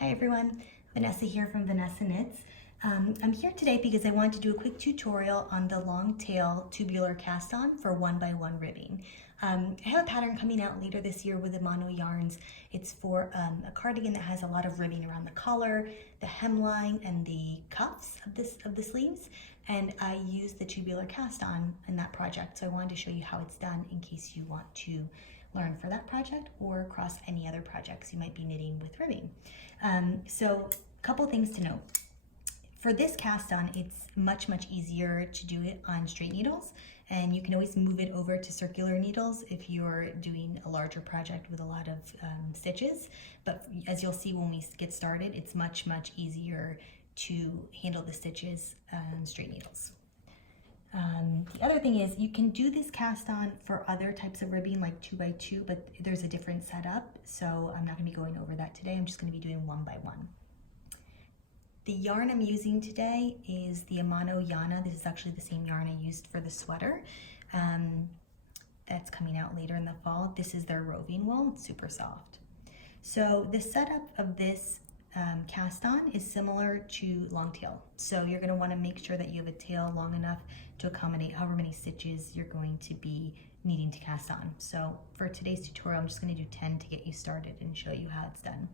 Hi everyone, Vanessa here from Vanessaknits. I'm here today because I want to do a quick tutorial on the long tail tubular cast on for 1x1 ribbing. I have a pattern coming out later this year with the mono yarns. It's for a cardigan that has a lot of ribbing around the collar, the hemline, and the cuffs of the sleeves. And I use the tubular cast on in that project, so I wanted to show you how it's done in case you want to learn for that project or across any other projects you might be knitting with ribbing. So a couple things to note. For this cast on, it's much easier to do it on straight needles, and you can always move it over to circular needles if you're doing a larger project with a lot of stitches. But as you'll see when we get started, it's much easier to handle the stitches on straight needles. The other thing is you can do this cast on for other types of ribbing like 2x2, but there's a different setup, so I'm not going to be going over that today. I'm just going to be doing 1x1. The yarn I'm using today is the Amano Yana. This is actually the same yarn I used for the sweater. That's coming out later in the fall. This is their roving wool. It's super soft. So the setup of this cast on is similar to long tail. So you're going to want to make sure that you have a tail long enough to accommodate however many stitches you're going to be needing to cast on. So for today's tutorial, I'm just going to do 10 to get you started and show you how it's done.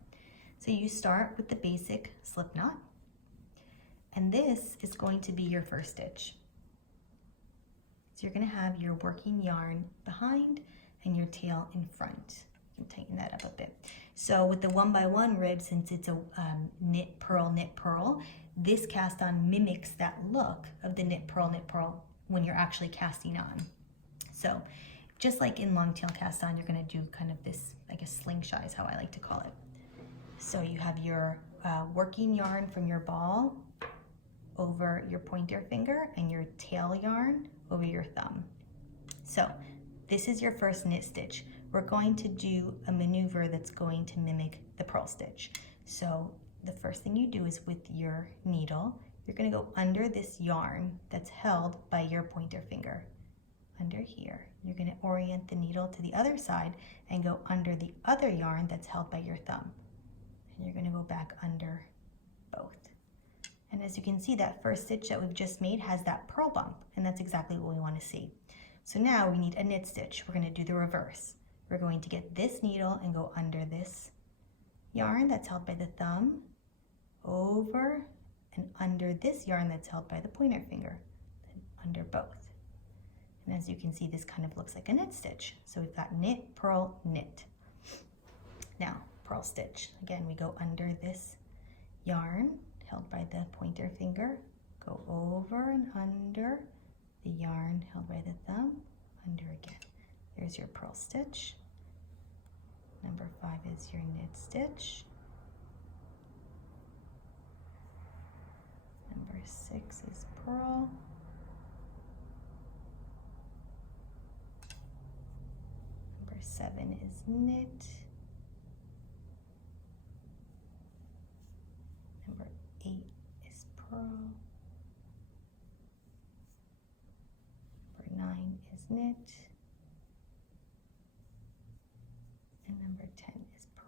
So you start with the basic slip knot, and this is going to be your first stitch. So you're going to have your working yarn behind and your tail in front. You can tighten that up a bit. So with the 1x1 rib, since it's a knit purl, this cast on mimics that look of the knit purl when you're actually casting on. So just like in long tail cast on, you're going to do kind of this, I guess, slingshot is how I like to call it. So you have your working yarn from your ball over your pointer finger and your tail yarn over your thumb. So this is your first knit stitch. We're going to do a maneuver that's going to mimic the purl stitch. So the first thing you do is with your needle, you're going to go under this yarn that's held by your pointer finger. Under here, you're going to orient the needle to the other side and go under the other yarn that's held by your thumb. And you're going to go back under both. And as you can see, that first stitch that we've just made has that purl bump, and that's exactly what we want to see. So now we need a knit stitch. We're going to do the reverse. We're going to get this needle and go under this yarn that's held by the thumb, over and under this yarn that's held by the pointer finger, then under both. And as you can see, this kind of looks like a knit stitch. So we've got knit, purl, knit. Now, purl stitch. Again, we go under this yarn held by the pointer finger, go over and under the yarn held by the thumb, under again. There's your purl stitch. Number 5 is your knit stitch. Number 6 is purl. Number 7 is knit. Number 8 is purl. Number 9 is knit. And number 10 is purl.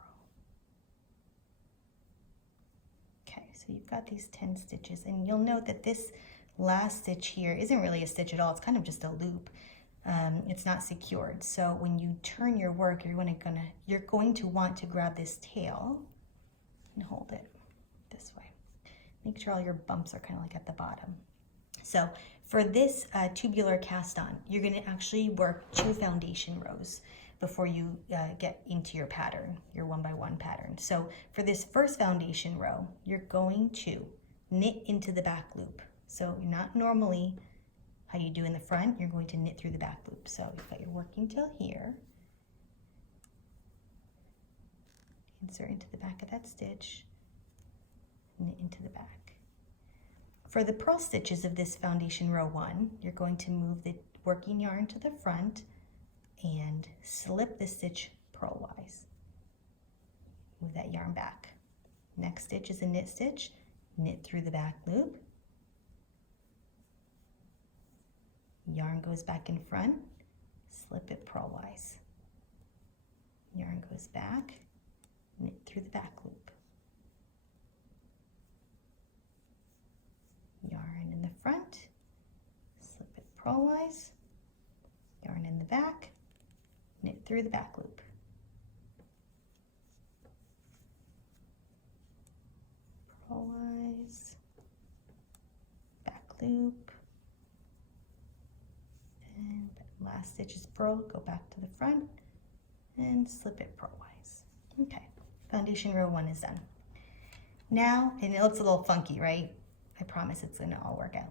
Okay, so you've got these 10 stitches, and you'll note that this last stitch here isn't really a stitch at all. It's kind of just a loop. It's not secured. So when you turn your work, you're going to want to grab this tail and hold it this way. Make sure all your bumps are kind of like at the bottom. So for this tubular cast on, you're going to actually work 2 foundation rows before you get into your pattern, your 1x1 pattern. So for this first foundation row, you're going to knit into the back loop. So not normally how you do in the front, you're going to knit through the back loop. So you've got your working tail here. Insert into the back of that stitch, knit into the back. For the purl stitches of this foundation row 1, you're going to move the working yarn to the front and slip the stitch purlwise. Move that yarn back. Next stitch is a knit stitch, knit through the back loop. Yarn goes back in front, slip it purlwise. Yarn goes back, knit through the back loop. purlwise, yarn in the back, knit through the back loop. Purlwise, back loop, and last stitch is purl, go back to the front and slip it purlwise. Okay, foundation row 1 is done. Now, and it looks a little funky, right? I promise it's gonna all work out.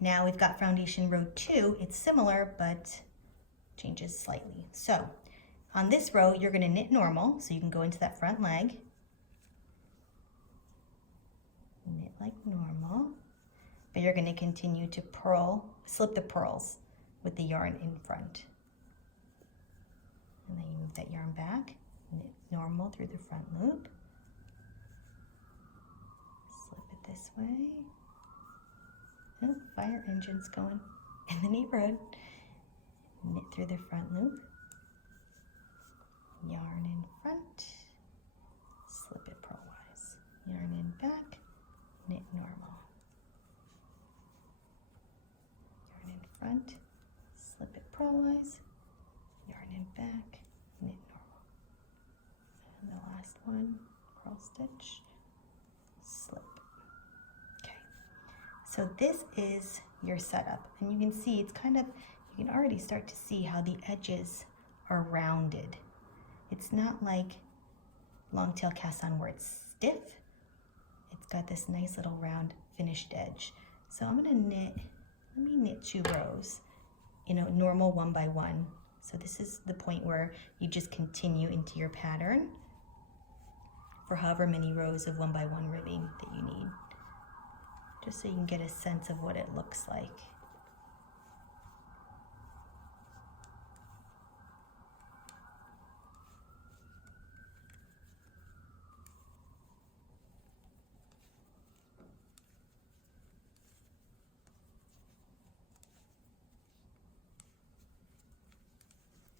Now we've got foundation row 2. It's similar, but changes slightly. So on this row, you're gonna knit normal, so you can go into that front leg. Knit like normal, but you're gonna continue to purl, slip the purls with the yarn in front. And then you move that yarn back, knit normal through the front loop. Slip it this way. Oh, fire engine's going in the neighborhood. Knit through the front loop. Yarn in front. Slip it purlwise. Yarn in back. Knit normal. Yarn in front. Slip it purlwise. Yarn in back. Knit normal. And the last one, purl stitch. Slip. So this is your setup, and you can see it's kind of, you can already start to see how the edges are rounded. It's not like long tail cast on where it's stiff. It's got this nice little round finished edge. So I'm gonna knit, let me knit 2 rows, normal 1 by 1. So this is the point where you just continue into your pattern for however many rows of 1 by 1 ribbing that you need. Just so you can get a sense of what it looks like.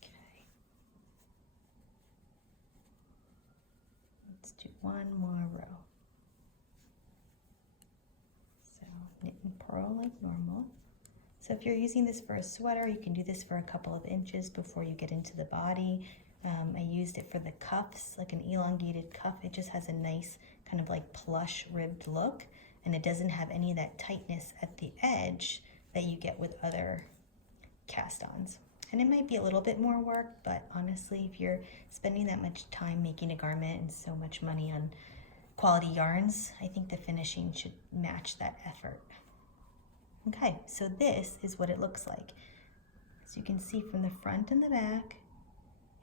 Okay. Let's do 1 more row. Knit and purl like normal. So if you're using this for a sweater, you can do this for a couple of inches before you get into the body. I used it for the cuffs, like an elongated cuff. It just has a nice kind of like plush ribbed look, and it doesn't have any of that tightness at the edge that you get with other cast-ons. And it might be a little bit more work, but honestly, if you're spending that much time making a garment and so much money on quality yarns, I think the finishing should match that effort. Okay, so this is what it looks like. As you can see from the front and the back,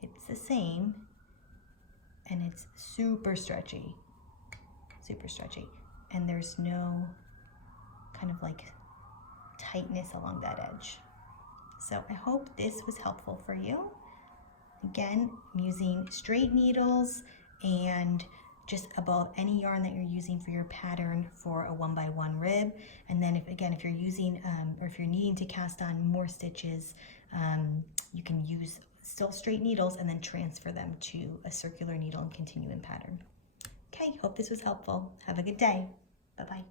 it's the same, and it's super stretchy, and there's no kind of like tightness along that edge. So I hope this was helpful for you. Again, I'm using straight needles and just about any yarn that you're using for your pattern for a 1 by 1 rib. And then if you're using, or if you're needing to cast on more stitches, you can use still straight needles and then transfer them to a circular needle and continue in pattern. Okay, hope this was helpful. Have a good day. Bye-bye.